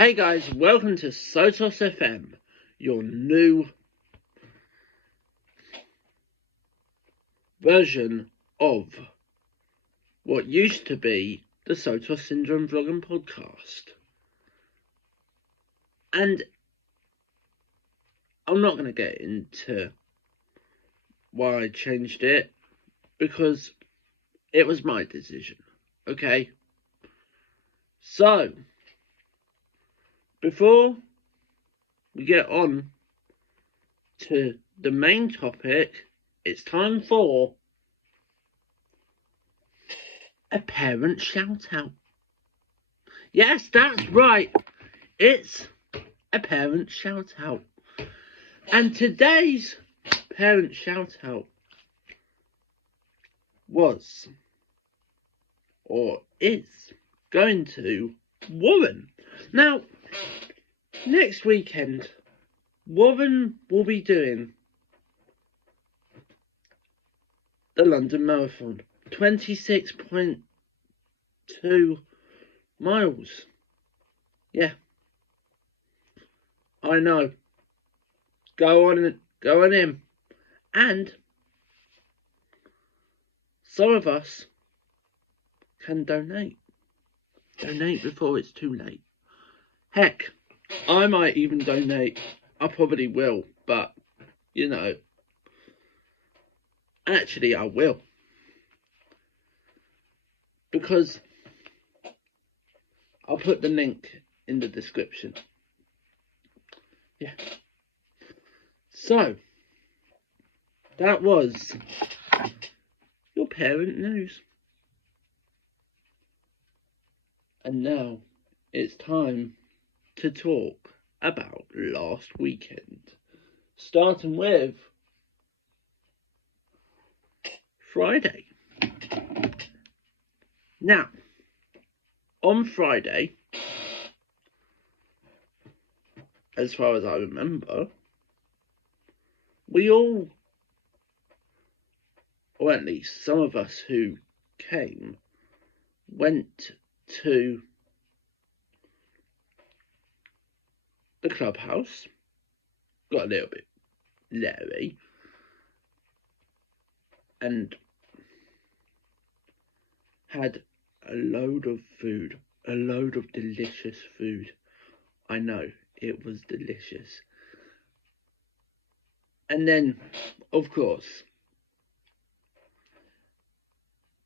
Hey guys, welcome to Sotos FM, your new version of what used to be the Sotos Syndrome vlog and podcast. And I'm not going to get into why I changed it, because it was my decision, okay? So, before we get on to the main topic, it's time for a parent shout out. Yes, that's right. It's a parent shout out. And today's parent shout out was, or is, going to Warren. Now, next weekend, Warren will be doing the London Marathon, 26.2 miles. Yeah, I know. Go on in. And some of us can donate. Donate before it's too late. Heck, I might even donate. I probably will, but, you know, actually I will. Because I'll put the link in the description. Yeah. So, that was your parent news. And now it's time to talk about last weekend. Starting with Friday. Now, on Friday, as far as I remember, we all, or at least some of us who came, went to the clubhouse, got a little bit leery, and had a load of food, a load of delicious food. I know, it was delicious. And then, of course,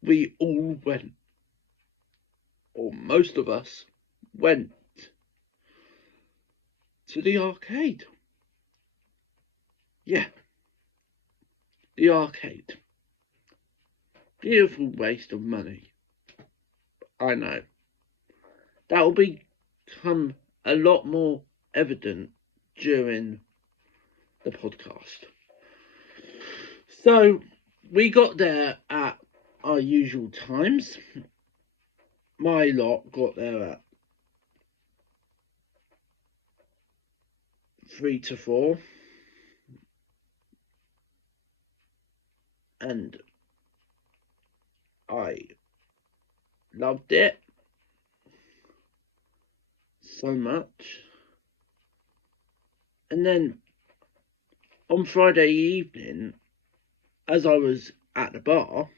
we all went, or most of us went, to the arcade. Yeah, the arcade. Beautiful waste of money. I know. That will become a lot more evident during the podcast. So, we got there at our usual times. My lot got there at 3 to 4. And I loved it so much. And then on Friday evening, as I was at the bar,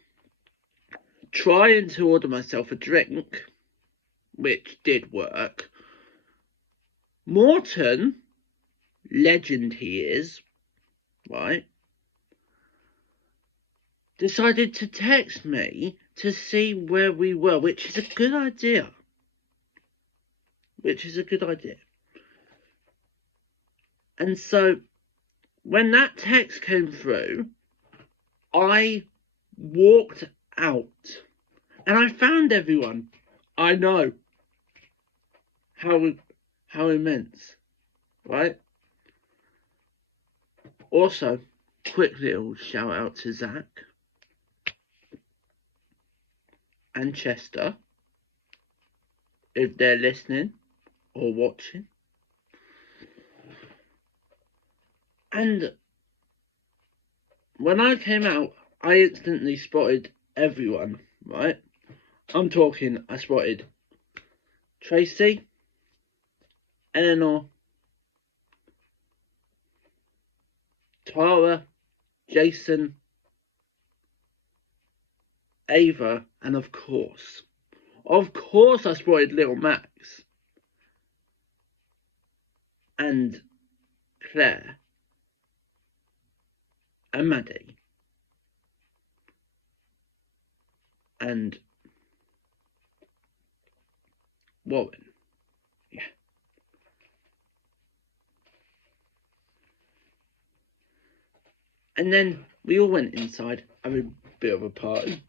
trying to order myself a drink, which did work, Morton, legend he is, right, decided to text me to see where we were, which is a good idea. And so, when that text came through, I walked out. And I found everyone. I know. How immense. Right? Also, quick little shout out to Zach and Chester, if they're listening or watching. And when I came out, I instantly spotted everyone, right? I'm talking, I spotted Tracy, Eleanor, Tara, Jason, Ava, and of course I spotted little Max and Claire and Maddie and Warren. Yeah. And then we all went inside, having a bit of a party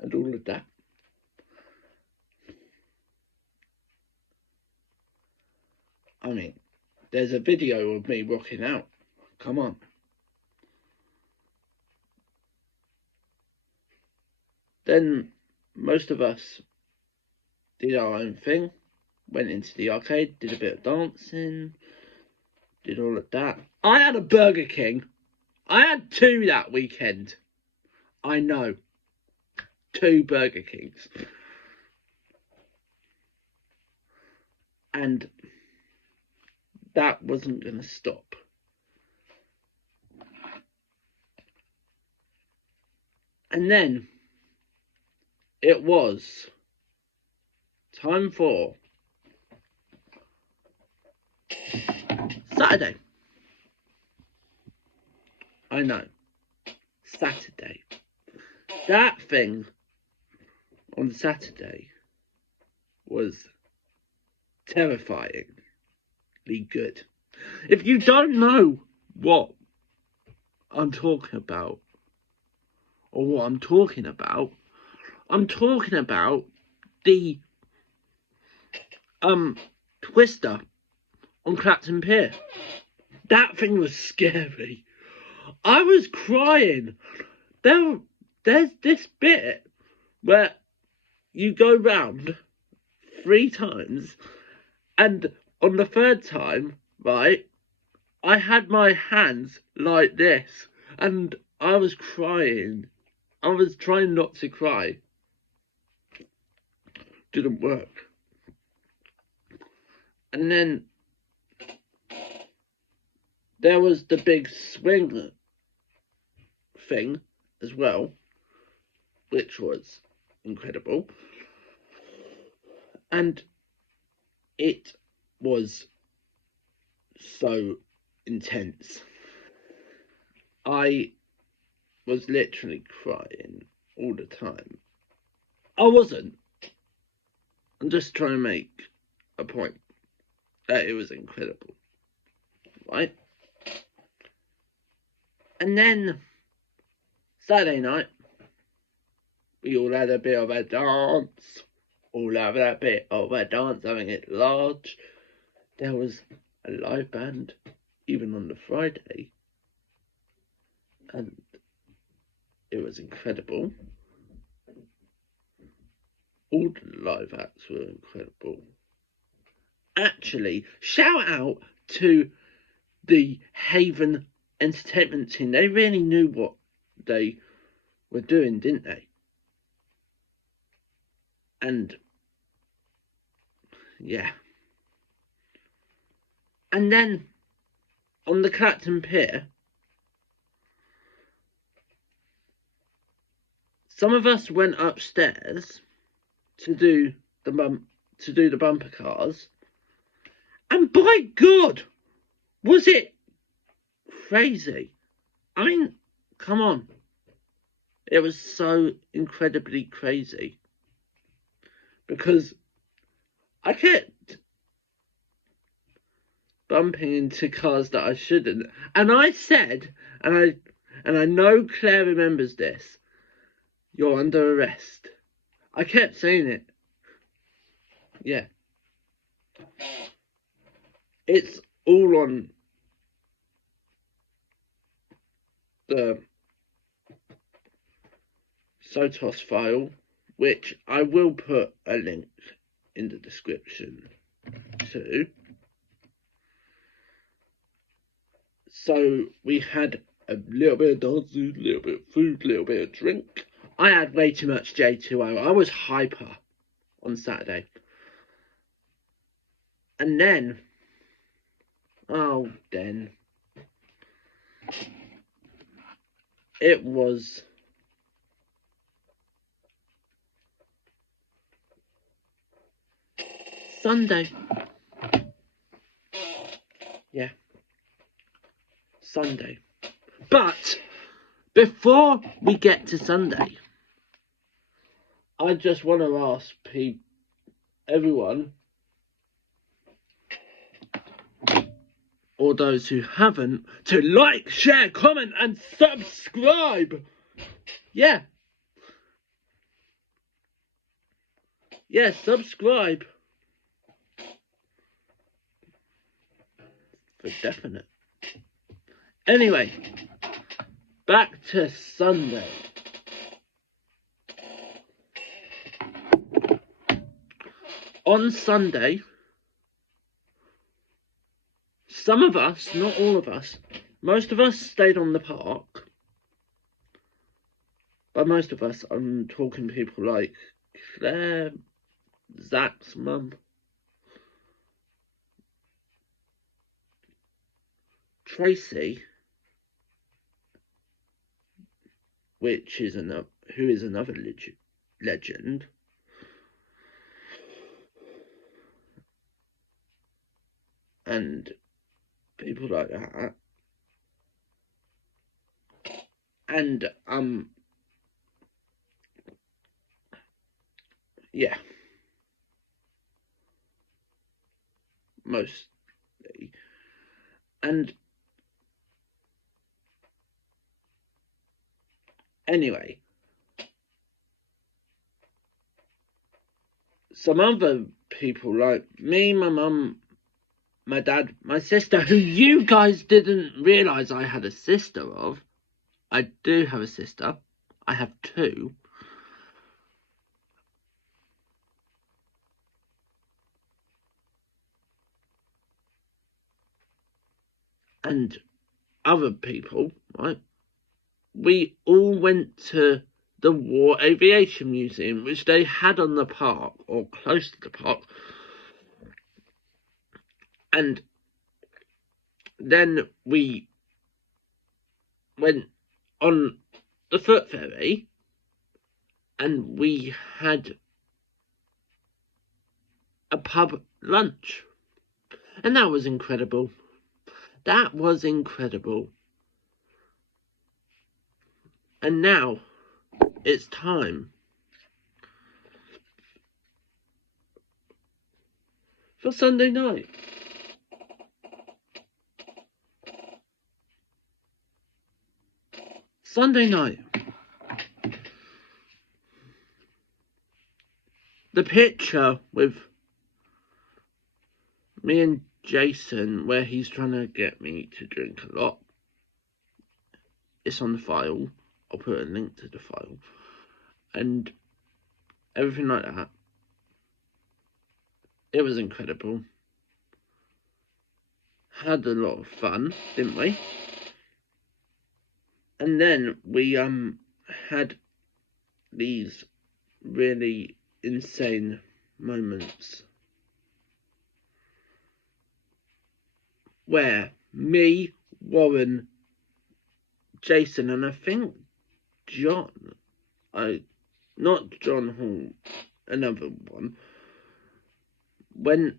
and all of that. I mean, there's a video of me rocking out. Come on. Then most of us did our own thing, went into the arcade, did a bit of dancing, did all of that. I had a Burger King. I had 2 that weekend. I know. 2 Burger Kings. And that wasn't going to stop. And then it was time for Saturday. I know. Saturday. That thing on Saturday was terrifyingly good. If you don't know what I'm talking about, or what I'm talking about the Twister on Clapton Pier. That thing was scary. I was crying. There's this bit where you go round 3 times, and on the 3rd time, right, I had my hands like this, and I was crying. I was trying not to cry. Didn't work. And then there was the big swing thing as well, which was incredible. And it was so intense. I was literally crying all the time. I wasn't. I'm just trying to make a point that it was incredible. Right? And then Saturday night, we all had a bit of a dance. All had a bit of a dance, having it large. There was a live band, even on the Friday. And it was incredible. All the live acts were incredible. Actually, shout out to the Haven Entertainment team. They really knew what they were doing, didn't they? And yeah. And then on the Clacton Pier, some of us went upstairs to do the bumper cars, and by God, was it crazy? I mean, come on, it was so incredibly crazy because I kept bumping into cars that I shouldn't, and I said, and I know Claire remembers this, you're under arrest. I kept saying it. Yeah. It's all on the Sotos file, which I will put a link in the description to. So we had a little bit of dancing, a little bit of food, a little bit of drink. I had way too much J2O. I was hyper on Saturday. And then, it was Sunday. Yeah, Sunday. But before we get to Sunday, I just want to ask everyone, or those who haven't, to like, share, comment, and subscribe. Yeah. Yeah, subscribe. For definite. Anyway, back to Sunday. On Sunday, some of us, not all of us, most of us stayed on the park. By most of us, I'm talking people like Claire, Zach's mum, Tracy, who is another legend, and people like that, and yeah, mostly, and anyway, some other people like me, my mum, my dad, my sister, who you guys didn't realise I had a sister of. I do have a sister. I have two. And other people, right? We all went to the War Aviation Museum, which they had on the park, or close to the park. And then we went on the foot ferry, and we had a pub lunch. And that was incredible. That was incredible. And now it's time for Sunday night. Sunday night. The picture with me and Jason, where he's trying to get me to drink a lot, it's on the file. I'll put a link to the file. And everything like that. It was incredible. Had a lot of fun, didn't we? And then we had these really insane moments where me, Warren, Jason, and I think not John Hall, another one, went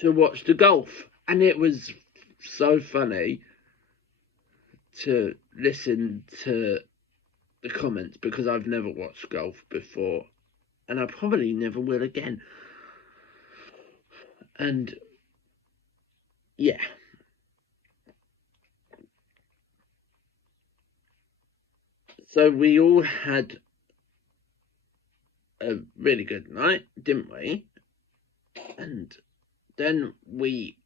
to watch the golf, and it was so funny to listen to the comments, because I've never watched golf before, and I probably never will again. And yeah, so we all had a really good night, didn't we? And then we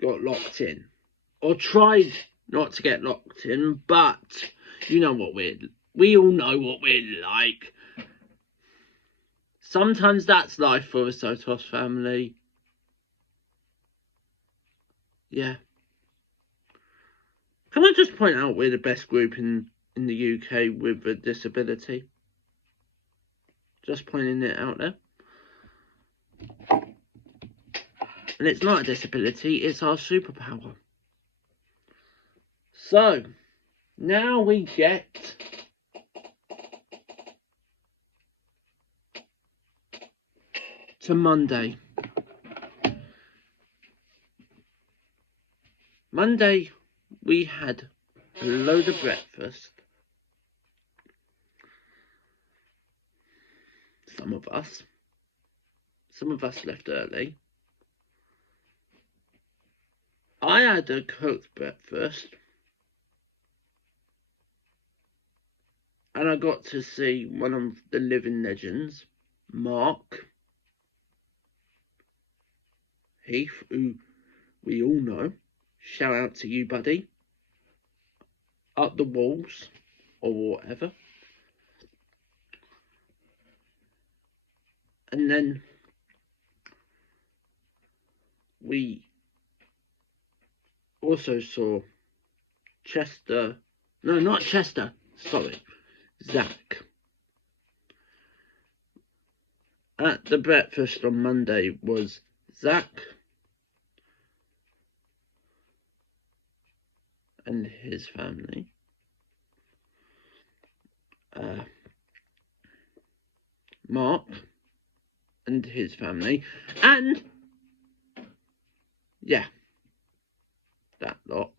got locked in, or tried not to get locked in, but you know what we all know what we're like. Sometimes that's life for a Sotos family. Yeah. Can I just point out we're the best group in the UK with a disability? Just pointing it out there. And it's not a disability, it's our superpower. So, now we get to Monday. Monday, we had a load of breakfast. Some of us left early. I had a cooked breakfast. And I got to see one of the living legends, Mark Heath, who we all know. Shout out to you, buddy. Up the walls, or whatever. And then we also saw Chester. No, not Chester. Sorry. Zach. At the breakfast on Monday was Zach and his family. Mark and his family. And yeah, that lot.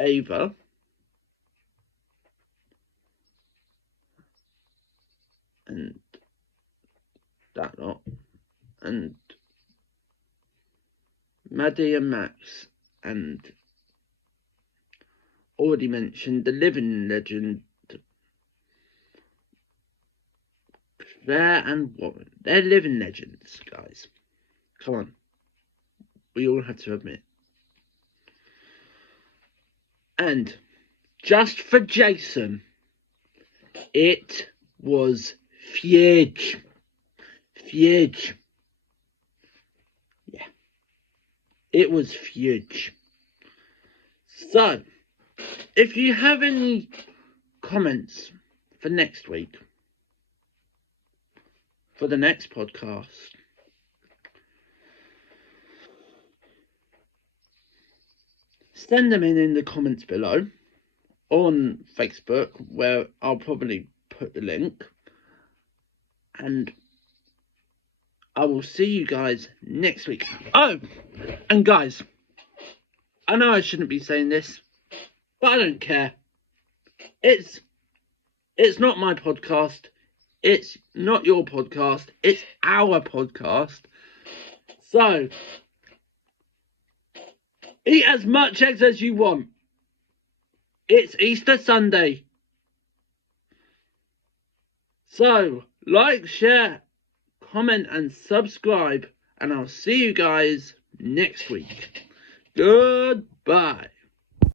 Ava and that lot, and Maddie and Max, and already mentioned the living legend Claire and Warren. They're living legends, guys. Come on, we all have to admit. And just for Jason, it was huge. Huge. Yeah. It was huge. So, if you have any comments for next week, for the next podcast, send them in the comments below on Facebook, where I'll probably put the link. And I will see you guys next week. Oh, and guys, I know I shouldn't be saying this, but I don't care. It's not my podcast. It's not your podcast. It's our podcast. So, eat as much eggs as you want. It's Easter Sunday. So, like, share, comment, and subscribe. And I'll see you guys next week. Goodbye.